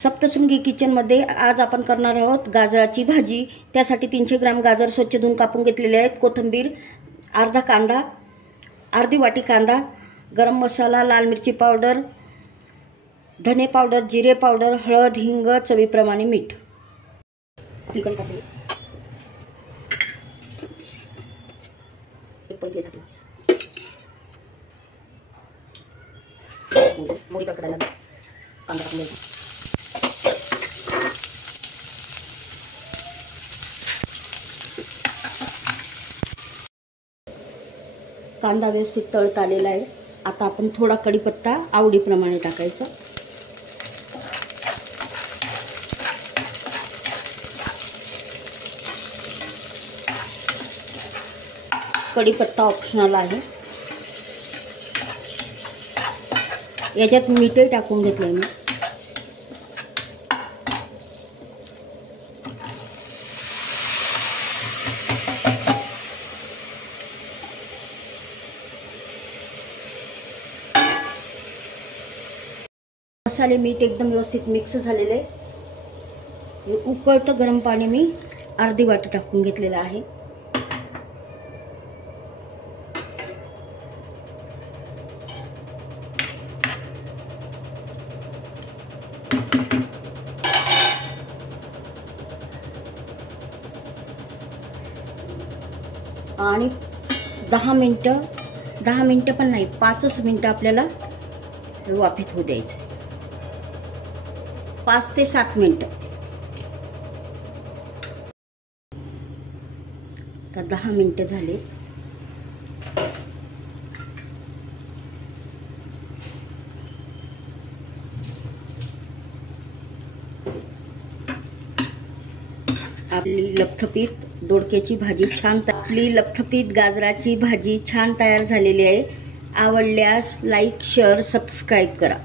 सप्तशृंगी किचनमध्ये आज आपण करणार आहोत गाजराची भाजी। त्यासाठी 300 ग्राम गाजर स्वच्छ धुवून कापून घेतलेले आहेत। कोथिंबीर, अर्धा कांदा, अर्धी वाटी कांदा, गरम मसाला, लाल मिरची पावडर, धने पावडर, जिरे पावडर, हळद, हिंग, चवीप्रमाणे मीठ। तिखट टाकले, एक पळी टाकले, मोरी पकडायला कांदा टाकले। कांदा व्यवस्थित तळत आलेला आहे। आता आपण थोडा कढीपत्ता आवडीप्रमाणे टाकायचा। कढीपत्ता ऑप्शनल आहे। याच्यात मीठही टाकून घेतलंय मी। मसाले मीठ एकदम व्यवस्थित मिक्स झालेले आहे। उकळतं गरम पाणी मी अर्धी वाटी टाकून घेतलेलं आहे। आणि 10 मिनिटं पण नाही, 5 मिनिटं आपल्याला वाफेत होऊ द्यायचे। 5 ते 7 मिनिटं। तर 10 मिनिटं झाले। आपली लपथपीत दोडक्याची भाजी आपली लपथपीत गाजराची भाजी छान तयार झालेली आहे। आवडल्यास लाईक, शेअर, सबस्क्राईब करा।